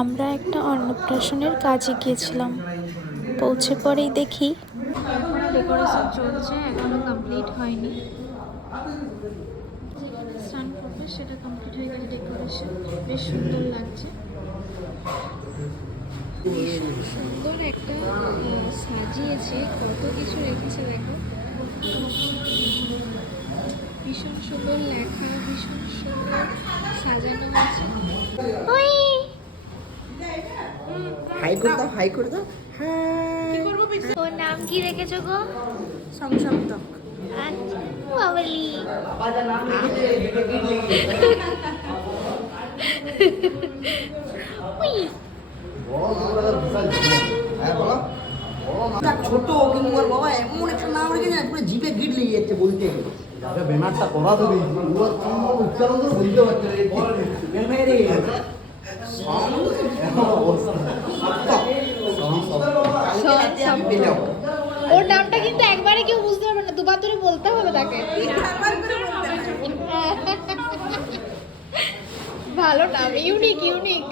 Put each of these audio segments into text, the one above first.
আমরা একটা অন্নপ্রাশনের কাজে গিয়েছিলাম, পৌঁছে পরেই দেখি এখনো ডেকোরেশন চলছে, এখনো কমপ্লিট হয়নি। যেখানে স্নান করবে সেটা কমপ্লিট হয়ে গেছে, ডেকোরেশন বেশ সুন্দর লাগছে। ভীষণ সুন্দর একটা সাজিয়েছে, কত কিছু রেখেছে দেখো, ভীষণ সুন্দর লেখা, ভীষণ সুন্দর সাজানো আছে। হাই করে দাও, হাই করে দাও। ওর নাম কি রেখেছো গো? সংসপ্তক। আচ্ছা বাবলি। ছোট কিন্তু ওর বাবা এমন একটা নাম রেখেছে পুরো জিভে গিট লেগে যাচ্ছে বলতে। ব্যানারটা করা তো উচ্চারণ তো বলতে পারছে ওর নামটা কিন্তু একবারে কেউ বুঝতে পারবে না, দুবার ধরে বলতে হবে তাকে। ভালো নাম, ইউনিক ইউনিক।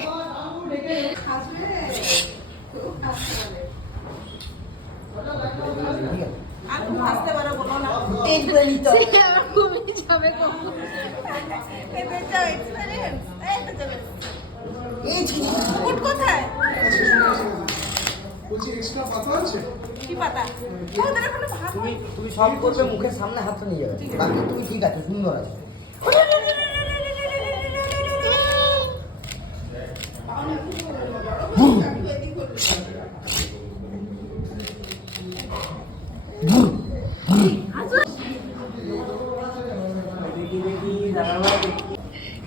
তুমি সব করবে, মুখের সামনে হাতটা নিয়ে যাবে, বাকি তুমি ঠিক আছে, সুন্দর আছে।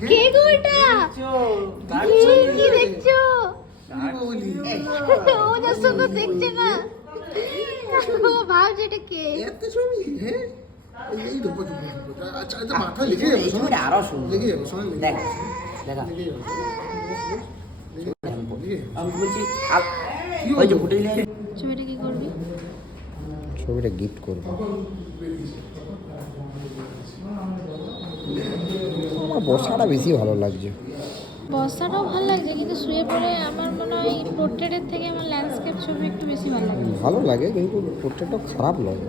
কে গো এটা? কি দেখছো? ও যা সুন্দর দেখছে না, ও ভাবছে এটা কে। এত ছবি, হ্যাঁ এই দেখো আচ্ছা আচ্ছা মাথা লিখে যাবে, শোনো আরো সুন্দর লিখে যাবে, শোনো দেখ দেখা লিখে যাবে। আমি বলছি ওই যে ফুটে নিয়ে ছবিটা কি করবি? ছবিটা গিফট করবো। আমার বসাটা বেশি ভালো লাগছে। বসাটাও ভালো লাগছে, কিন্তু শুয়ে পড়ে আমার মনে হয় পোর্ট্রেটের থেকে আমার ল্যান্ডস্কেপ ছবি একটু বেশি ভালো লাগে। ভালো লাগে কিন্তু পোর্ট্রেটটা খারাপ লাগে।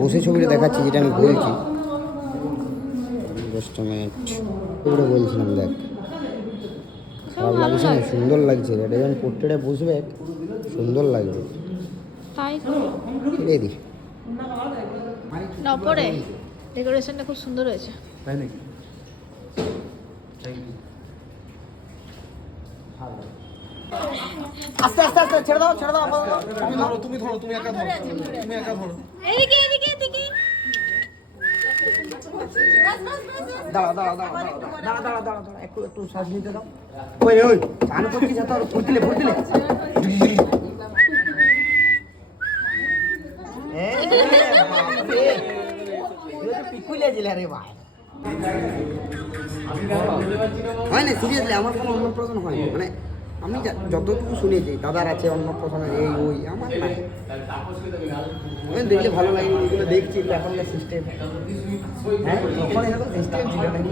বসে ছবিটা দেখাচ্ছি যেটা আমি বলছি, 10টা মিনিট ওটা বলছিলাম। দেখ খারাপ লাগছে না, সুন্দর লাগছে। এটা যখন পোর্ট্রেটে বসবে সুন্দর লাগবে। তাই রেডি নপরে ডেকোরেশনটা খুব সুন্দর হয়েছে। তাই নাকি? আস্তে আস্তে আস্তে ছেড়ে দাও, ছেড়ে দাও। তুমি ধরো, তুমি একা ধরো, তুমি একা ধরো। এদিকে এদিকে এদিকে। দাঁড়া দাঁড়া দাঁড়া দাঁড়া দাঁড়া দাঁড়া দাঁড়া একটু একটু শ্বাস নিতে দাও। ওই ওই চান করছিস এত ফুটিলে ফুটিলে পিকুলে জেলে রে ভাই। হয় না সিরিয়াসলি, আমার কোনো অন্নপ্রাশন হয়নি। মানে আমি যতটুকু শুনেছি দাদার আছে অন্নপ্রাশনের এই ওই, আমার নাই। আমি দেখলে ভালো লাগে, এগুলো দেখছি এখনকার সিস্টেম। হ্যাঁ তখন এরকম সিস্টেম ছিল নাকি?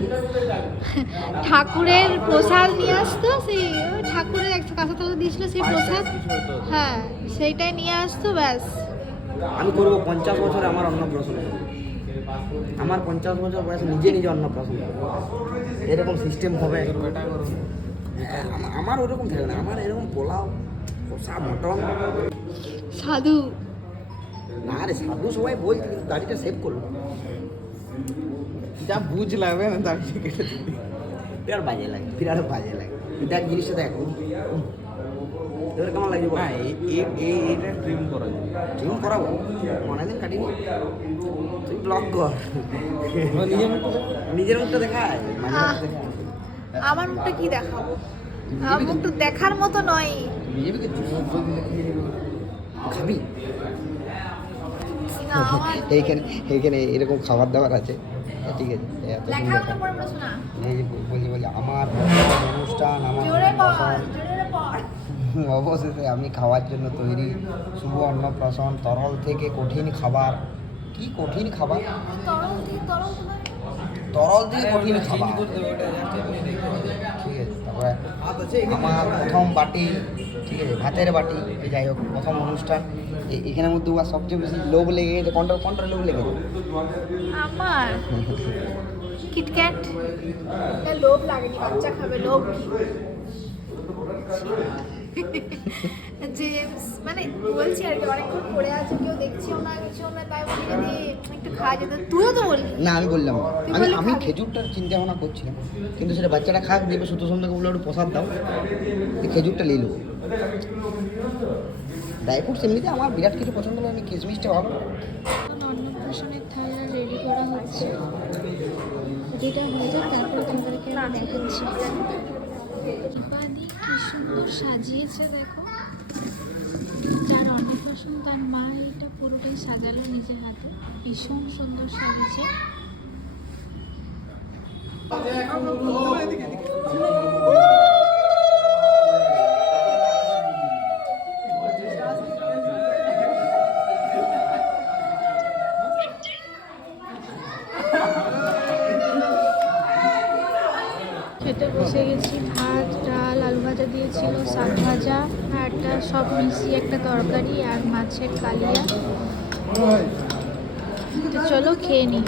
ঠাকুরের প্রসাদ নিয়ে আসতো, সেই ঠাকুরের একটা কাঁচা তলা দিয়েছিল সেই প্রসাদ, হ্যাঁ সেইটাই নিয়ে আসতো ব্যাস। আমি করবো 50 বছরে আমার অন্নপ্রাশন করবো। আমার 50 বছর বয়সে নিজে নিজে অন্নপ্রাশন করবো, এরকম সিস্টেম হবে। আমার ওরকম থাকে না, আমার এরকম পোলাও কষা মটন। সাধু না রে সাধু সবাই বলছে, কিন্তু দাড়িটা সেভ করলো যা বুঝ লাগবে না দাঁড়িয়ে কেটে দিবি। বিরাট বাজে লাগে, বিরাট বাজে লাগে। দেখ জিনিসটা দেখ, এবার কেমন লাগবে? হ্যাঁ এইটা ট্রিম করা যায়। ট্রিম করাবো, অনেকদিন কাটিনি। তুই ব্লগ কর, নিজের মুখটা দেখায়, মাঝে মাঝে দেখায়। আমার মুখটা কি দেখাবো? আমার মুখটা দেখার মতো নয়। বিজেপিকে খাবি? না, আমার এইখানে এইখানে এরকম খাবার দাবার আছে, ঠিক আছে? এত লেখার সুন্দর মতো পড়বে শোনা। এই যে বলি আমার অনুষ্ঠান, আমার জোরে বল, অন্নপ্রাশন। জোরে পড়। অবশেষে আমি খাওয়ার জন্য তৈরি। শুভ অন্নপ্রাশন, তরল থেকে কঠিন খাবার। কি কঠিন খাবার? তরল থেকে তরল দিয়ে কঠিন খাবার ঠিক আছে। তারপরে আমার প্রথম বাটি, ঠিক আছে, ভাতের বাটি, যাই হোক প্রথম অনুষ্ঠান এখানের মধ্যে আর সবচেয়ে বেশি লোভ লেগে গেছে, কোনটা লোভ লেগে গেছে? আমার কিটক্যাট। লোভ লাগেনি, বাচ্চা খাবে, লোভ কি? জেমস মানে বলছি আর কি, অনেকক্ষণ পড়ে আছে, কেউ দেখছিও না কিছুও না, তাই বলি যদি একটু খাওয়া যেত। তুইও তো বললি। না আমি বললাম না, তুই আমি বললি আমি খাবি। খেজুরটার চিন্তা ভাবনা করছিলাম, কিন্তু সেটা বাচ্চাটা খাক, দেবে সুতো সন্ধ্যাকে বলে একটু প্রসাদ দাও, এই খেজুরটা নিয়ে নেবো। ড্রাই ফ্রুটস এমনিতে আমার বিরাট কিছু পছন্দ নয়, আমি কিশমিশটা ভালো। অন্নপ্রাশনের থালা রেডি করা হচ্ছে, যেটা হয়ে যায় তারপর তোমাদেরকে আমি দেখাচ্ছি। দীপাদি কি সুন্দর সাজিয়েছে দেখো, যার অন্নপ্রাশন তার মা এটা পুরোটাই সাজালো নিজের হাতে, ভীষণ সুন্দর সাজিয়েছে। খেতে বসে গেছি, ভাত ডাল আলু ভাজা দিয়েছিল, শাক ভাজা আর একটা সব মিশিয়ে একটা তরকারি আর মাছের কালিয়া। তো চলো খেয়ে নিই।